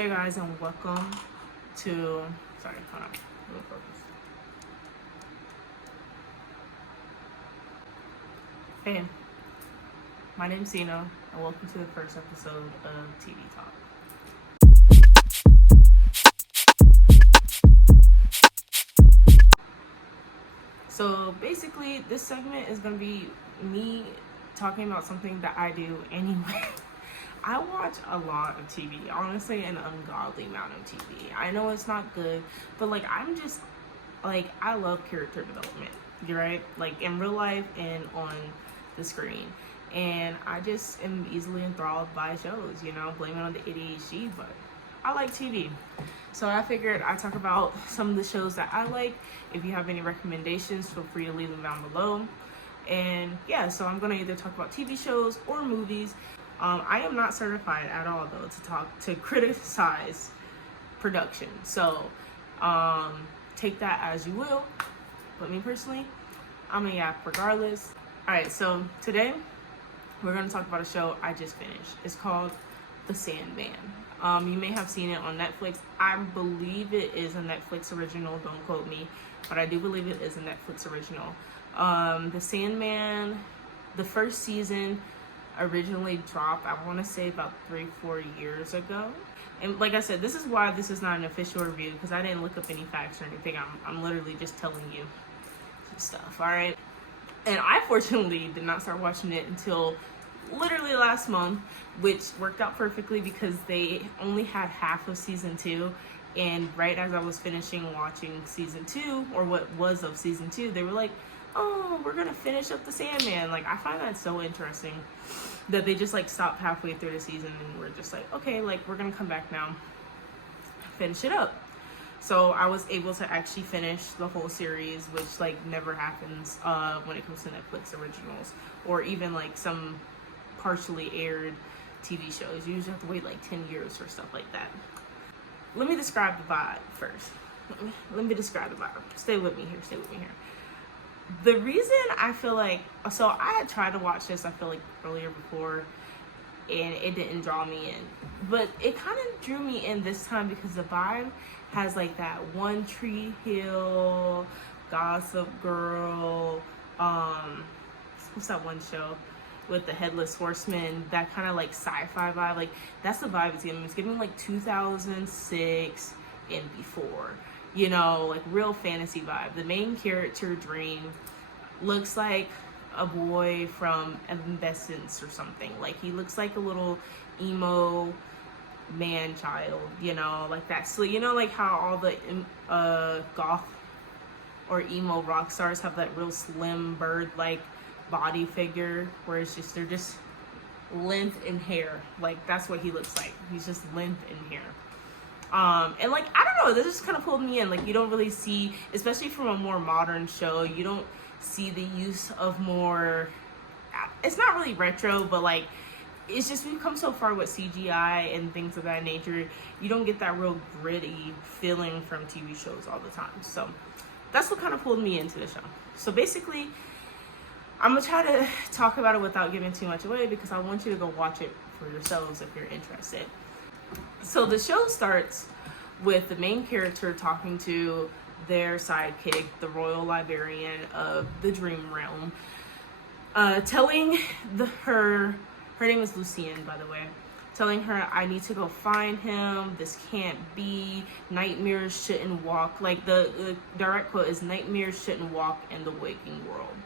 Hey guys, and welcome to, sorry, hold on, let me focus. Hey, my name's Sina, and welcome to the first episode of TV Talk. So basically, this segment is going to be me talking about something that I do anyway. I watch a lot of TV, honestly, an ungodly amount of TV. I know it's not good, but I love character development, right? Like in real life and on the screen. And I just am easily enthralled by shows, blame it on the ADHD, but I like TV. So I figured I'd talk about some of the shows that I like. If you have any recommendations, feel free to leave them down below. And yeah, so I'm gonna either talk about TV shows or movies. I am not certified at all though to criticize production. So take that as you will. But me personally, I'm a yap regardless. Alright, so today we're gonna talk about a show I just finished. It's called The SANDMAN. You may have seen it on Netflix. I believe it is a Netflix original, don't quote me, but I do believe it is a Netflix original. The SANDMAN, the first season originally dropped, I want to say about 3-4 years ago. And like I said, this is why this is not an official review, because I didn't look up any facts or anything. I'm literally just telling you some stuff, alright? And I fortunately did not start watching it until literally last month, which worked out perfectly because they only had half of season 2, and right as I was finishing watching season 2, or what was of season 2, they were like, oh, we're gonna finish up the SANDMAN. Like, I find that so interesting that they just like stopped halfway through the season and we're just like, okay, like we're gonna come back now, finish it up. So I was able to actually finish the whole series, which like never happens when it comes to Netflix originals or even like some partially aired TV shows. You usually have to wait like 10 years for stuff like that. Let me describe the vibe first. Let me describe the vibe. Stay with me here. The reason I feel like, so I had tried to watch this, I feel like earlier before, and it didn't draw me in. But it kind of drew me in this time because the vibe has like that One Tree Hill, Gossip Girl, what's that one show with the Headless Horseman, that kind of like sci-fi vibe. Like that's the vibe it's giving me. It's giving me like 2006 and before. Like real fantasy vibe. The main character, Dream, looks like a boy from Evanescence or something. Like he looks like a little emo man child, like that. So like how all the goth or emo rock stars have that real slim bird like body figure where it's just they're just length in hair. Like that's what he looks like. He's just length in hair. And like, I don't know, this just kind of pulled me in. Like, you don't really see, especially from a more modern show, you don't see the use of more, it's not really retro, but like, it's just, we've come so far with CGI and things of that nature, you don't get that real gritty feeling from TV shows all the time. So that's what kind of pulled me into the show. So basically, I'm gonna try to talk about it without giving too much away because I want you to go watch it for yourselves if you're interested. So the show starts with the main character talking to their sidekick, the royal librarian of the Dream Realm, telling her name is Lucienne, by the way, telling her, I need to go find him, this can't be, nightmares shouldn't walk, like the direct quote is, nightmares shouldn't walk in the waking world.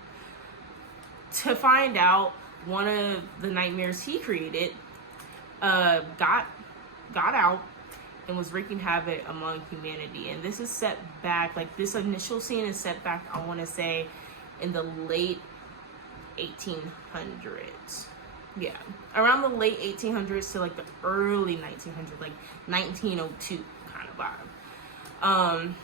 To find out, one of the nightmares he created got out and was wreaking havoc among humanity. And this is set back, like this initial scene is set back, I want to say, in the late 1800s. Yeah, around the late 1800s to like the early 1900s, like 1902 kind of vibe.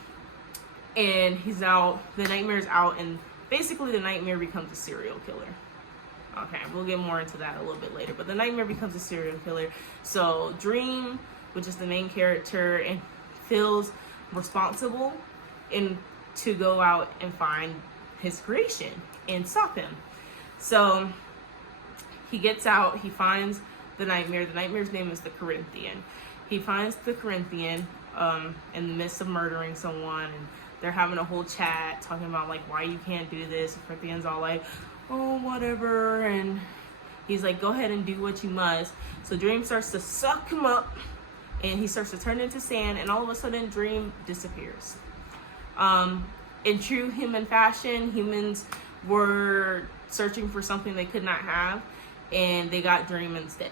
And he's out, the nightmare's out, and basically the nightmare becomes a serial killer. Okay, we'll get more into that a little bit later, but the nightmare becomes a serial killer. So Dream, which is the main character, and feels responsible to go out and find his creation and stop him. So he gets out, he finds the nightmare. The nightmare's name is the Corinthian. he finds the Corinthian in the midst of murdering someone, and they're having a whole chat talking about like why you can't do this. The Corinthian's all like, oh, whatever, and he's like, go ahead and do what you must. So Dream starts to suck him up, and he starts to turn into sand, and all of a sudden Dream disappears. In true human fashion, humans were searching for something they could not have, and they got Dream instead.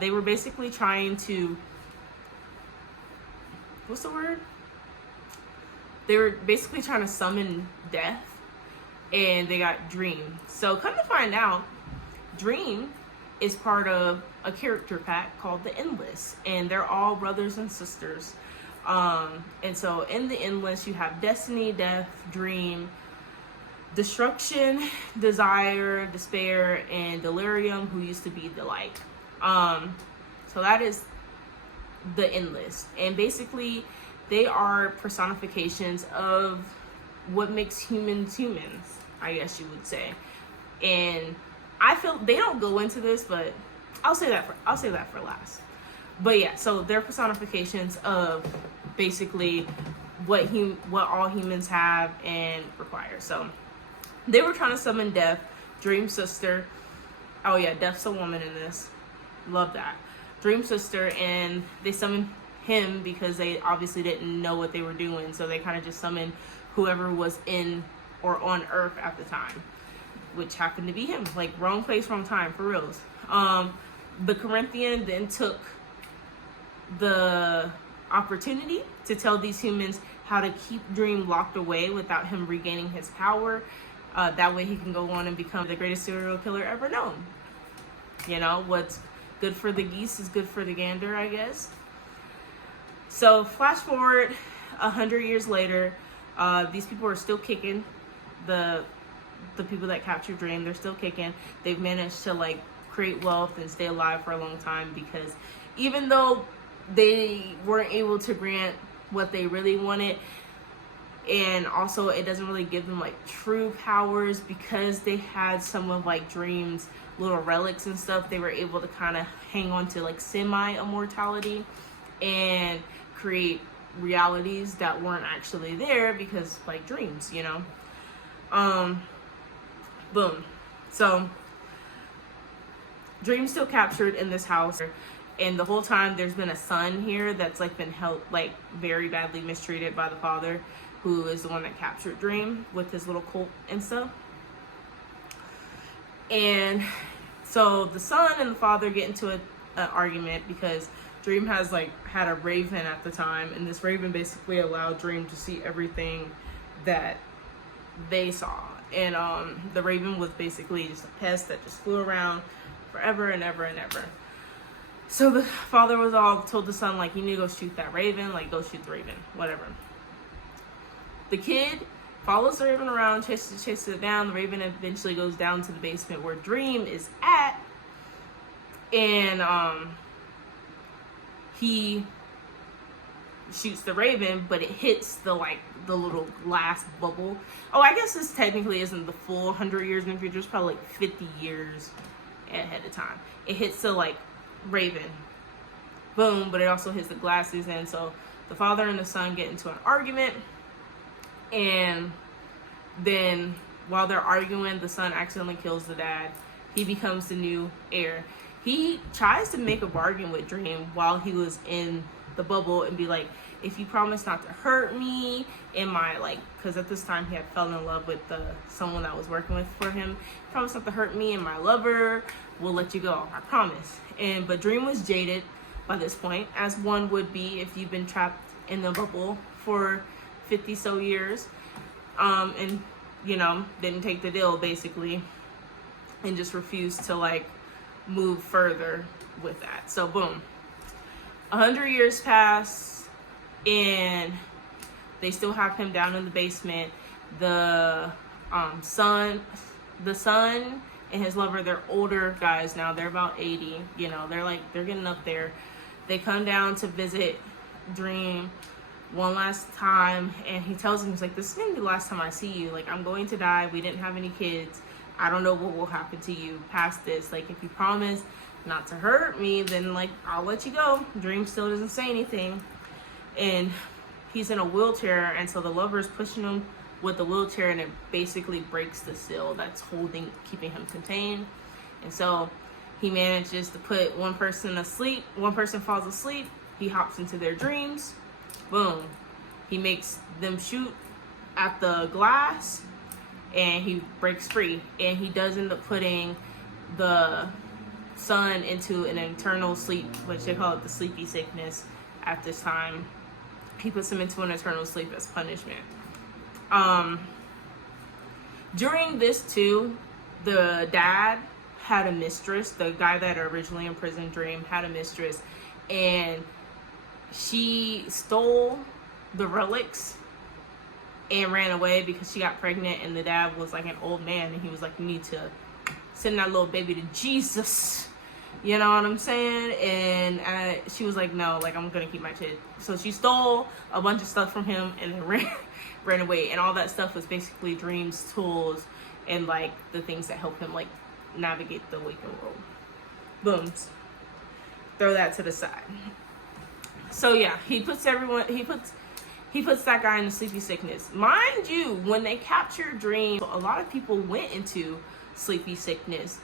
They were basically trying to, what's the word? They were basically trying to summon death, and they got Dream. So come to find out, Dream is part of a character pack called the Endless, and they're all brothers and sisters. And so in the Endless, you have Destiny, Death, Dream, Destruction, Desire, Despair, and Delirium, who used to be Delight. So that is the Endless, and basically they are personifications of what makes humans humans, I guess you would say. And I feel they don't go into this, but I'll say that for last. But yeah, so they're personifications of basically what all humans have and require. So they were trying to summon Death, Dream's sister. Oh yeah, Death's a woman in this. Love that. Dream's sister, and they summoned him because they obviously didn't know what they were doing. So they kind of just summoned whoever was in or on Earth at the time, which happened to be him. Like, wrong place, wrong time, for reals. The Corinthian then took the opportunity to tell these humans how to keep Dream locked away without him regaining his power. That way he can go on and become the greatest serial killer ever known. You know, what's good for the geese is good for the gander, I guess. So flash forward 100 years later, these people are still kicking. The people that captured Dream, they're still kicking. They've managed to like create wealth and stay alive for a long time, because even though they weren't able to grant what they really wanted, and also it doesn't really give them like true powers, because they had some of like Dream's little relics and stuff, they were able to kind of hang on to like semi-immortality and create realities that weren't actually there, because like dreams, you know. Boom. So Dream's still captured in this house, and the whole time there's been a son here that's like been held like very badly mistreated by the father, who is the one that captured Dream with his little cult and stuff. And so the son and the father get into an argument because Dream has like had a raven at the time, and this raven basically allowed Dream to see everything that they saw. And the raven was basically just a pest that just flew around forever and ever and ever. So the father was all told the son, like, you need to go shoot that raven, like go shoot the raven, whatever. The kid follows the raven around, chases it down. The raven eventually goes down to the basement where Dream is at, and he shoots the raven, but it hits the little glass bubble. Oh, I guess this technically isn't the full 100 years in the future. It's probably like 50 years ahead of time. It hits the like raven, boom, but it also hits the glasses, and so the father and the son get into an argument. And then while they're arguing, the son accidentally kills the dad. He becomes the new heir. He tries to make a bargain with Dream while he was in the bubble and be like, if you promise not to hurt me in my, like, because at this time he had fallen in love with someone that was working with for him. Promise not to hurt me and my lover, we'll let you go, I promise. But Dream was jaded by this point, as one would be if you've been trapped in the bubble for 50 so years, and you know, didn't take the deal basically, and just refused to like move further with that. So boom, 100 years pass, and they still have him down in the basement. The son and his lover, they're older guys now, they're about 80, you know, they're getting up there. They come down to visit Dream one last time, and he tells him, he's like, this is gonna be the last time I see you, like, I'm going to die, we didn't have any kids, I don't know what will happen to you past this, like, if you promise not to hurt me, then like I'll let you go. Dream still doesn't say anything. And he's in a wheelchair, and so the lover's pushing him with the wheelchair, and it basically breaks the seal that's keeping him contained. And so he manages to put one person asleep. One person falls asleep. He hops into their dreams. Boom. He makes them shoot at the glass, and he breaks free. And he does end up putting the son into an eternal sleep, which they call it the sleepy sickness at this time. He puts him into an eternal sleep as punishment. During this too, the dad had a mistress. The guy that originally imprisoned Dream had a mistress, and she stole the relics and ran away because she got pregnant, and the dad was like an old man, and he was like, you need to send that little baby to Jesus. You know what I'm saying? And she was like, no, like, I'm gonna keep my kid. So she stole a bunch of stuff from him and ran away. And all that stuff was basically Dream's tools and like the things that help him like navigate the waking world. Boom. Throw that to the side. So yeah, he puts that guy in the sleepy sickness. Mind you, when they captured Dream, a lot of people went into sleepy sickness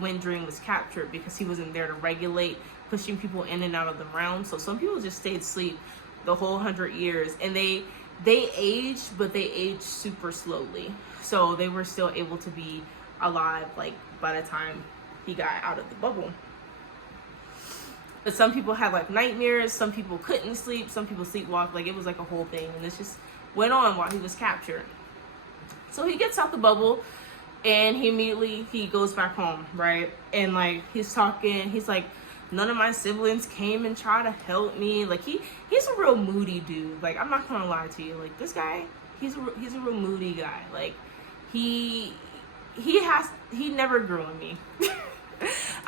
when Dream was captured, because he wasn't there to regulate pushing people in and out of the realm. So some people just stayed asleep the whole 100 years, and they aged, but they aged super slowly. So they were still able to be alive like by the time he got out of the bubble. But some people had like nightmares, some people couldn't sleep, some people sleepwalked. Like it was like a whole thing, and this just went on while he was captured. So he gets out the bubble, and he goes back home, right? And like he's talking, he's like, none of my siblings came and tried to help me. Like he's a real moody dude. Like, I'm not gonna lie to you. Like, this guy, he's a real moody guy. Like he never grew on me.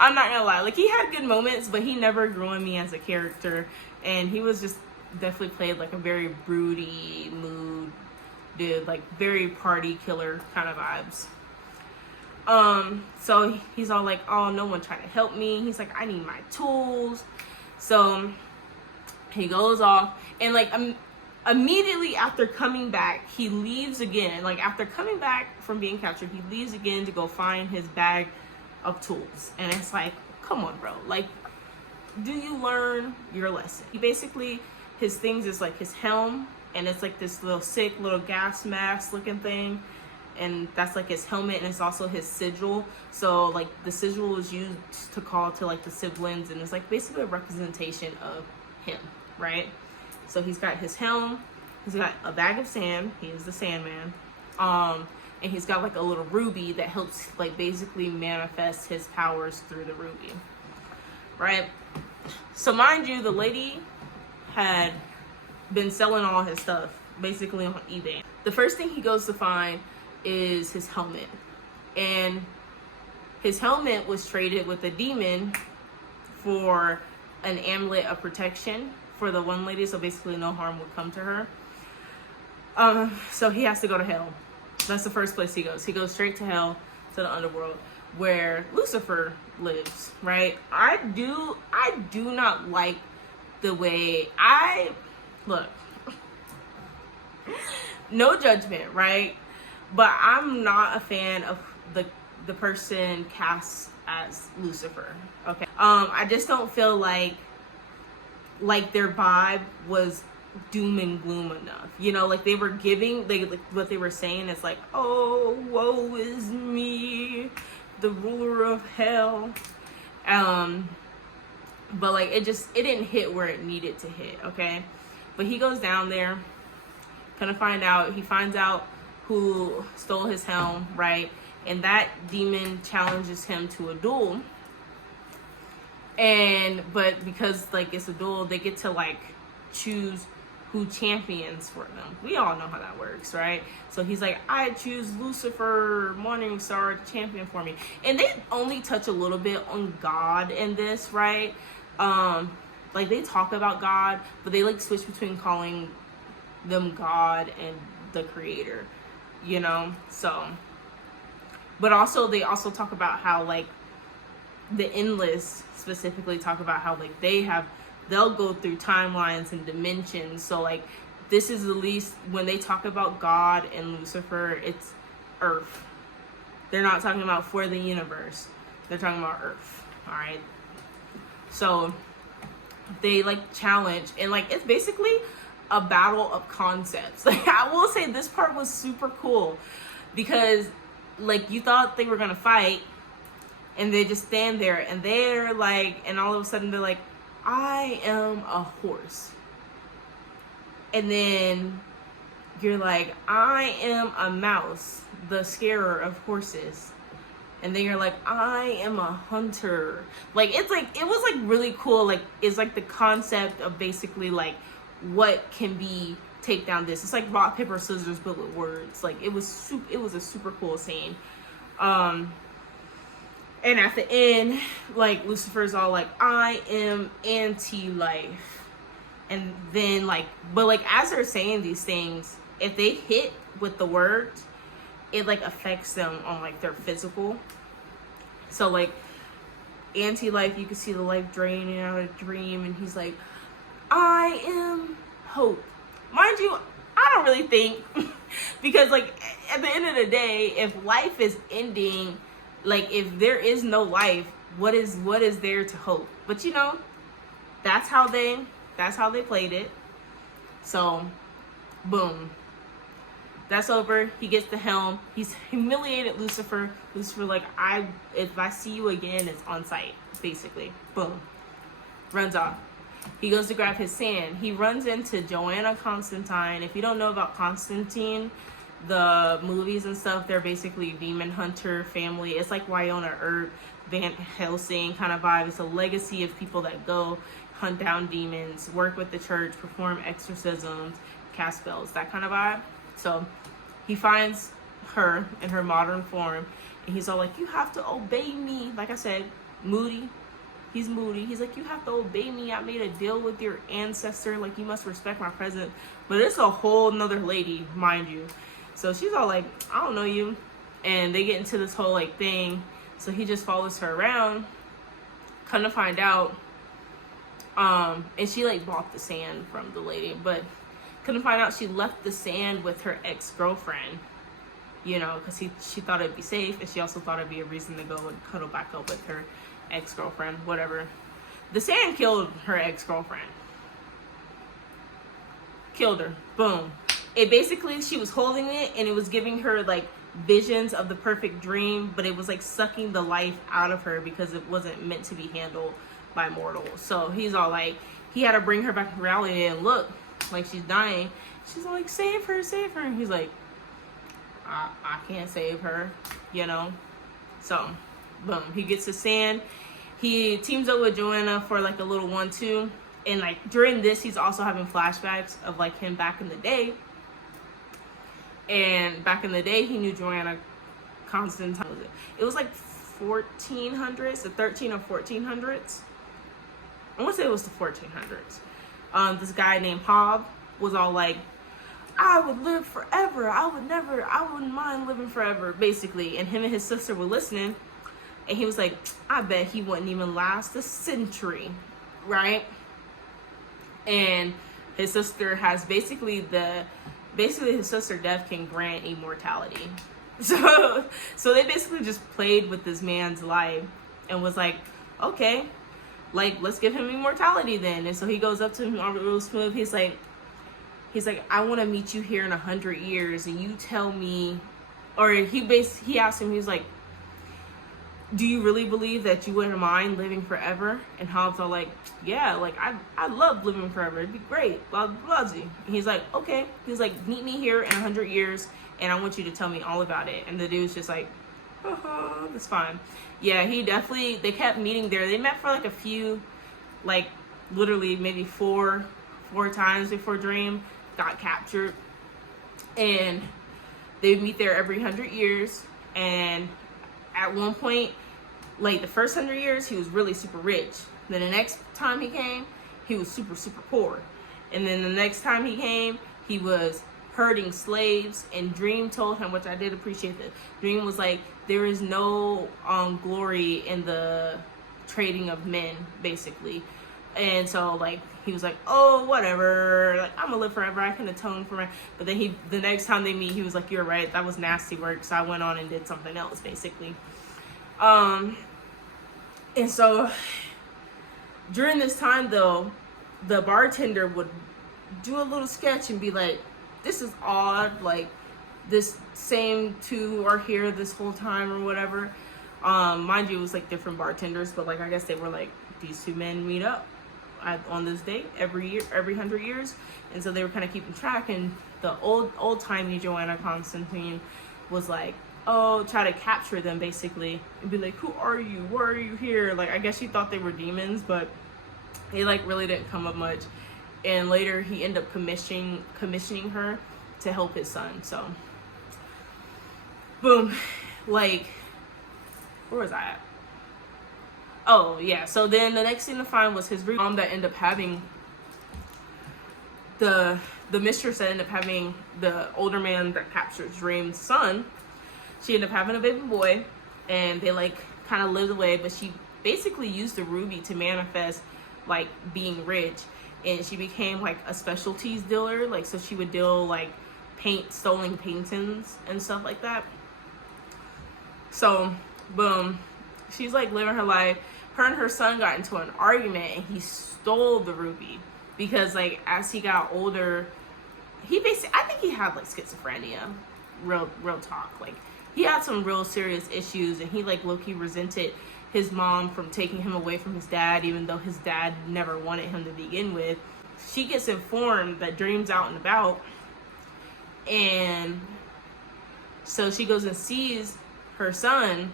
I'm not gonna lie. Like, he had good moments, but he never grew on me as a character. And he was just definitely played like a very broody mood dude, like very party killer kind of vibes. So he's all like, oh, no one tried to help me. He's like, I need my tools. So he goes off, and like immediately after coming back, he leaves again. Like, after coming back from being captured, he leaves again to go find his bag of tools. And it's like, come on, bro. Like, do you learn your lesson? He basically, his things is like his helm, and it's like this little sick little gas mask looking thing. And that's like his helmet, and it's also his sigil. So like the sigil is used to call to like the siblings, and it's like basically a representation of him, right? So he's got his helm, he's got a bag of sand, he is the Sandman, and he's got like a little ruby that helps like basically manifest his powers through the ruby, right? So mind you, the lady had been selling all his stuff basically on eBay. The first thing he goes to find is his helmet, and his helmet was traded with a demon for an amulet of protection for the one lady, so basically no harm would come to her. So he has to go to hell. That's the first place he goes. He goes straight to hell, to the underworld, where Lucifer lives, right? I do not like the way look, no judgment, right? But I'm not a fan of the person cast as Lucifer. Okay. I just don't feel like their vibe was doom and gloom enough. You know, like they were what they were saying is like, oh, woe is me, the ruler of hell. But like it didn't hit where it needed to hit, okay? But he goes down there, he finds out who stole his helm, right? And that demon challenges him to a duel. But because like it's a duel, they get to like choose who champions for them. We all know how that works, right? So he's like, I choose Lucifer Morningstar to champion for me. And they only touch a little bit on God in this, right? Like they talk about God, but they like switch between calling them God and the creator, you know? So, but also they also talk about how like the Endless specifically talk about how like they'll go through timelines and dimensions. So like this is at least when they talk about God and Lucifer, it's Earth. They're not talking about for the universe. They're talking about Earth. All right. So they like challenge, and like it's basically a battle of concepts. Like I will say this part was super cool because like you thought they were gonna fight, and they just stand there and they're like, and all of a sudden they're like, I am a horse. And then you're like, I am a mouse, the scarer of horses. And then you're like, I am a hunter. Like, it's like, it was like really cool. Like, it's like the concept of basically like what can be take down this. It's like rock, paper, scissors, but with words. Like, it was a super cool scene. And at the end, like, Lucifer's all like, I am anti-life. And then, like, but, like, as they're saying these things, if they hit with the words, it, like, affects them on, like, their physical. So, like, anti-life, you can see the life draining out of Dream, and he's like, I am hope. Mind you, I don't really think, because, like, at the end of the day, if life is ending, like, if there is no life, what is there to hope? But, you know, that's how they played it. So, boom. That's over. He gets the helm. He's humiliated Lucifer. Lucifer like, if I see you again, it's on sight, basically. Boom. Runs off. He goes to grab his sand. He runs into Joanna Constantine. If you don't know about Constantine, the movies and stuff, they're basically demon hunter family. It's like Winona Earp, Van Helsing kind of vibe. It's a legacy of people that go hunt down demons, work with the church, perform exorcisms, cast spells, that kind of vibe. So he finds her in her modern form, and he's all like, you have to obey me. Like I said, moody. He's moody. He's like, you have to obey me. I made a deal with your ancestor. Like, you must respect my presence. But it's a whole nother lady, mind you. So she's all like, I don't know you. And they get into this whole like thing. So he just follows her around. Kind of find out. And she like bought the sand from the lady, but couldn't find out she left the sand with her ex-girlfriend, you know, because she thought it'd be safe, and she also thought it'd be a reason to go and cuddle back up with her ex-girlfriend, whatever. The sand killed her ex-girlfriend. Killed her. Boom. It basically, she was holding it, and it was giving her like visions of the perfect dream, but it was like sucking the life out of her because it wasn't meant to be handled by mortals. So he's all like, he had to bring her back to reality, and look, like she's dying. She's all like, save her, save her. And he's like, I can't save her, you know? So, boom, he gets his sand. He teams up with Joanna for like a little 1-2. And like during this, he's also having flashbacks of like him back in the day. And back in the day, he knew Joanna Constantine. It was like 1400s, the 13 or 1400s. I want to say it was the 1400s. This guy named Hob was all like, I would live forever. I wouldn't mind living forever, basically. And him and his sister were listening. And he was like, I bet he wouldn't even last a century, right? And his sister has basically his sister death can grant immortality. So they basically just played with this man's life and was like, okay, like, let's give him immortality then. And so he goes up to him all real smooth. He's like, I want to meet you here in 100 years, and you tell me, or he asked him, he was like, do you really believe that you wouldn't mind living forever? And Hobbs all like, yeah, like I love living forever. It'd be great. Blah, blah, blah. And he's like, okay. He's like, meet me here in 100 years, and I want you to tell me all about it. And the dude's just like, that's fine. Yeah, they kept meeting there. They met for like a few, like literally maybe four times before Dream got captured. And they would meet there every 100 years. And at one point, like the first 100 years, he was really super rich. Then the next time he came, he was super, super poor. And then the next time he came, he was herding slaves. And Dream told him, which I did appreciate that. Dream was like, there is no glory in the trading of men, basically. And so, like, he was like, oh, whatever, like, I'm gonna live forever, I can atone for my, but then the next time they meet, he was like, you're right, that was nasty work, so I went on and did something else, basically. And so, during this time, though, the bartender would do a little sketch and be like, this is odd, like, this same two are here this whole time, or whatever. Mind you, it was, like, different bartenders, but, like, I guess they were like, these two men meet up on this date every year, every 100 years, and so they were kind of keeping track. And the old-timey Joanna Constantine was like, oh, try to capture them, basically, and be like, who are you, why are you here? Like, I guess she thought they were demons, but they, like, really didn't come up much. And later he ended up commissioning her to help his son. So boom, like, where was I at? Oh, yeah. So then the next thing to find was his mom that ended up having the mistress that ended up having the older man that captured Dream's son. She ended up having a baby boy, and they, like, kind of lived away, but she basically used the ruby to manifest, like, being rich. And she became, like, a specialties dealer. Like, so she would deal, like, stolen paintings and stuff like that. So, boom. She's, like, living her life. Her and her son got into an argument, and he stole the ruby because, like, as he got older, I think he had, like, schizophrenia, real talk. Like, he had some real serious issues, and he, like, low-key resented his mom from taking him away from his dad, even though his dad never wanted him to begin with. She gets informed that Dream's out and about, and so she goes and sees her son,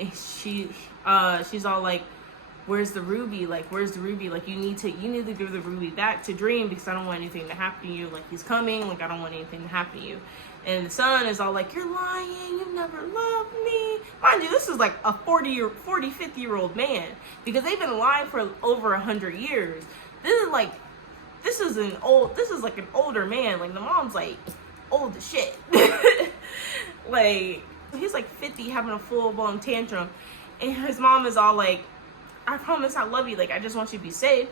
and she's all like, where's the ruby? Like, where's the ruby? Like, you need to give the ruby back to Dream, because I don't want anything to happen to you. Like, he's coming. Like, I don't want anything to happen to you. And the son is all like, you're lying. You never loved me. Mind you, this is like a 40, 50-year-old man, because they've been alive for over 100 years. This is like an older man. Like, the mom's like old as shit. Like, he's like 50 having a full-blown tantrum. And his mom is all like, I promise I love you. Like, I just want you to be safe.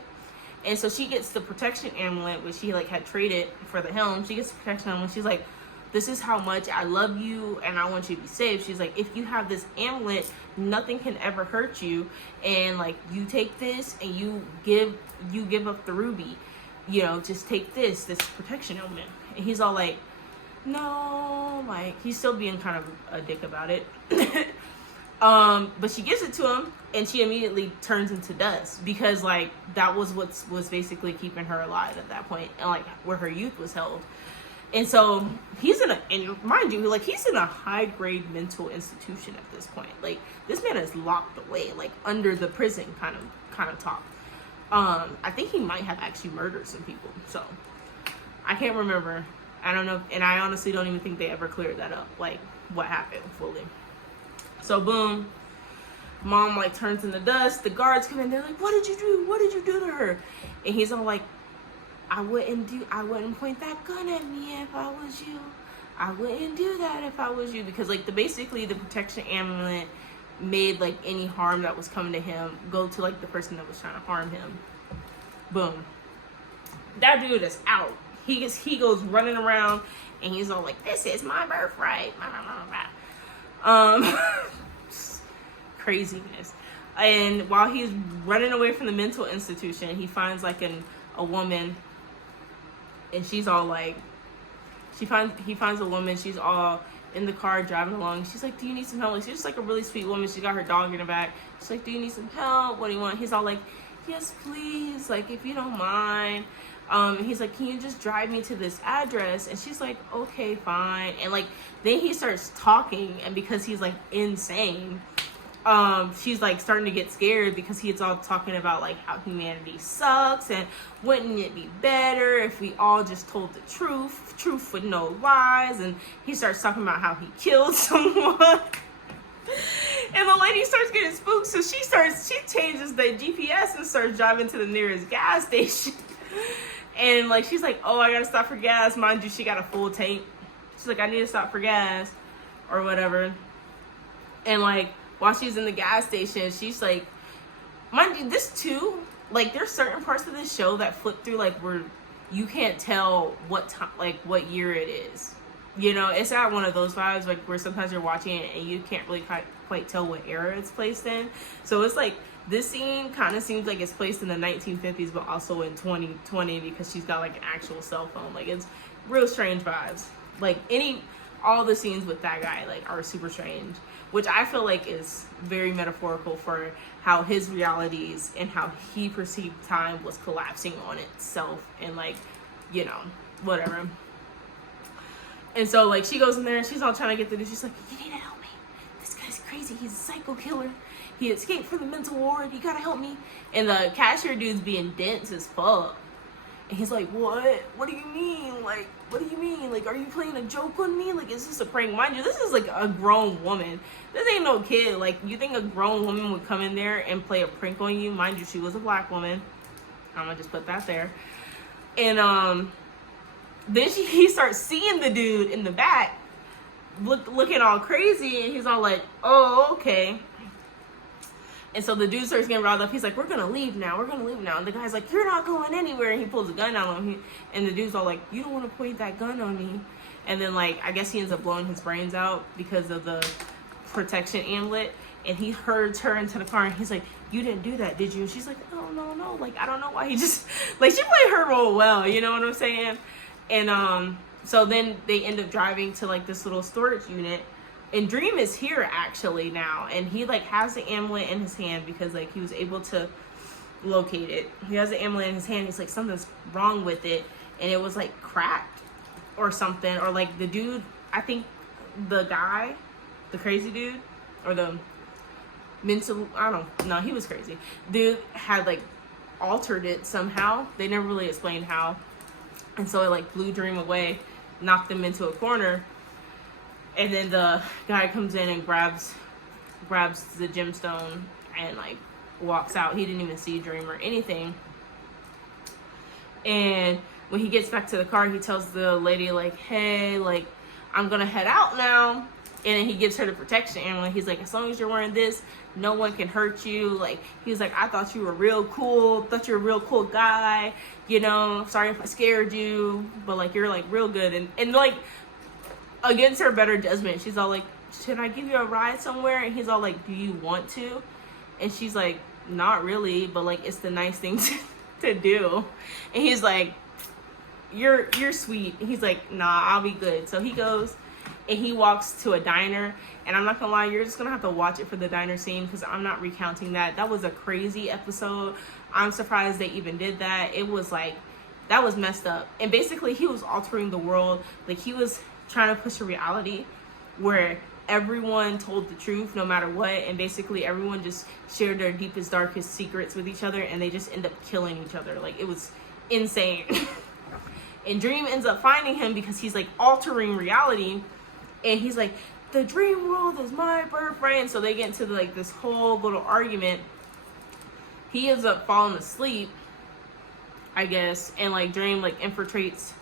And so she gets the protection amulet, which she, like, had traded for the helm. She gets the protection amulet. She's like, this is how much I love you, and I want you to be safe. She's like, if you have this amulet, nothing can ever hurt you. And, like, you take this and you give up the ruby. You know, just take this protection amulet. And he's all like, no, like, he's still being kind of a dick about it. But she gives it to him, and she immediately turns into dust, because, like, that was what was basically keeping her alive at that point, and, like, where her youth was held. And so and mind you, like, he's in a high-grade mental institution at this point. Like, this man is locked away, like, under the prison kind of talk. I think he might have actually murdered some people. So, I can't remember. I don't know, and I honestly don't even think they ever cleared that up, like, what happened fully. So, boom. Mom, like, turns into dust. The guards come in. They're like, what did you do? What did you do to her? And he's all like, I wouldn't point that gun at me if I was you. I wouldn't do that if I was you. Because, like, basically the protection amulet made, like, any harm that was coming to him go to, like, the person that was trying to harm him. Boom. That dude is out. He goes running around, and he's all like, this is my birthright. Craziness. And while he's running away from the mental institution, he finds, like, a woman, and she's all like, he finds a woman, she's all in the car driving along. She's like, do you need some help? Like, she's just, like, a really sweet woman. She got her dog in her back. She's like, do you need some help? What do you want? He's all like, yes, please, like, if you don't mind. And he's like, can you just drive me to this address? And she's like, okay, fine. And, like, then he starts talking, and because he's, like, insane, she's, like, starting to get scared, because he's all talking about, like, how humanity sucks, and wouldn't it be better if we all just told the truth with no lies. And he starts talking about how he killed someone. And the lady starts getting spooked, so she changes the GPS and starts driving to the nearest gas station. And, like, she's like, oh, I gotta stop for gas. Mind you, she got a full tank. She's like, I need to stop for gas or whatever. And, like, while she's in the gas station, she's like, mind you, this too, like, there's certain parts of this show that flip through, like, where you can't tell what time, like, what year it is. You know, it's not one of those vibes, like, where sometimes you're watching it and you can't really quite tell what era it's placed in. So it's like, this scene kind of seems like it's placed in the 1950s, but also in 2020 because she's got, like, an actual cell phone. Like, it's real strange vibes. Like, all the scenes with that guy, like, are super strange, which I feel like is very metaphorical for how his realities and how he perceived time was collapsing on itself and, like, you know, whatever. And so, like, she goes in there and she's all trying to get the dude. She's like, you need to help me. This guy's crazy. He's a psycho killer. He escaped from the mental ward. You gotta help me. And the cashier dude's being dense as fuck. And he's like, what? What do you mean? Like, what do you mean? Like, are you playing a joke on me? Like, is this a prank? Mind you, this is, like, a grown woman. This ain't no kid. Like, you think a grown woman would come in there and play a prank on you? Mind you, she was a black woman. I'm gonna just put that there. And, then he starts seeing the dude in the back looking all crazy, and he's all like, oh, okay. And so the dude starts getting riled up. He's like, we're gonna leave now, and the guy's like, you're not going anywhere, and he pulls a gun out on him, and the dude's all like, you don't want to point that gun on me. And then, like, I guess he ends up blowing his brains out because of the protection amulet, and he herds her into the car, and he's like, you didn't do that, did you? And she's like, oh, no, like, I don't know why he just, like, she played her role well, you know what I'm saying? And so then they end up driving to, like, this little storage unit, and Dream is here actually now, and he, like, has the amulet in his hand because, like, he was able to locate it. He has the amulet in his hand. He's like, something's wrong with it, and it was, like, cracked or something, or, like, the dude, I think the guy, the crazy dude, or the mental, I don't know, he was crazy. Dude had, like, altered it somehow. They never really explained how. And so it, like, blew Dream away, knocked him into a corner, and then the guy comes in and grabs the gemstone and, like, walks out. He didn't even see Dream or anything. And when he gets back to the car, he tells the lady, like, hey, like, I'm gonna head out now. And then he gives her the protection amulet. He's like, as long as you're wearing this, no one can hurt you. Like, he's like, I thought you were real cool. Thought you were a real cool guy. You know, sorry if I scared you. But, like, you're, like, real good. And like, against her better judgment, she's all like, should I give you a ride somewhere? And he's all like, do you want to? And she's like, not really. But, like, it's the nice thing to do. And he's like, you're sweet. And he's like, nah, I'll be good. So he goes. And he walks to a diner, and I'm not gonna lie, you're just gonna have to watch it for the diner scene because I'm not recounting that. That was a crazy episode. I'm surprised they even did that. It was like, that was messed up. And basically, he was altering the world. Like, he was trying to push a reality where everyone told the truth no matter what, and basically everyone just shared their deepest, darkest secrets with each other, and they just end up killing each other. Like, it was insane. And Dream ends up finding him because he's, like, altering reality. And he's like, the dream world is my birthright. And so they get into, like, this whole little argument. He ends up falling asleep, I guess. And, like, Dream, like, infiltrates,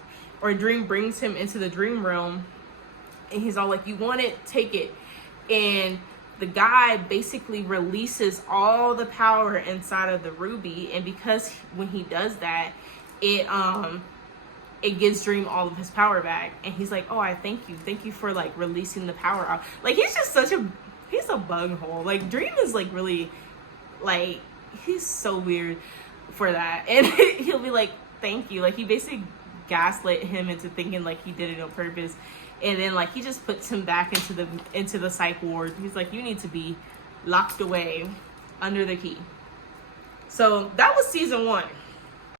or Dream brings him into the dream realm. And he's all like, you want it? Take it. And the guy basically releases all the power inside of the ruby. And because when he does that, it gives Dream all of his power back. And he's like, oh, I thank you for, like, releasing the power out. Like, he's just he's a bug hole. Like, Dream is, like, really, like, he's so weird for that. And he'll be like, thank you. Like, he basically gaslit him into thinking, like, he did it on purpose. And then, like, he just puts him back into the psych ward. He's like, you need to be locked away under the key. So that was season 1.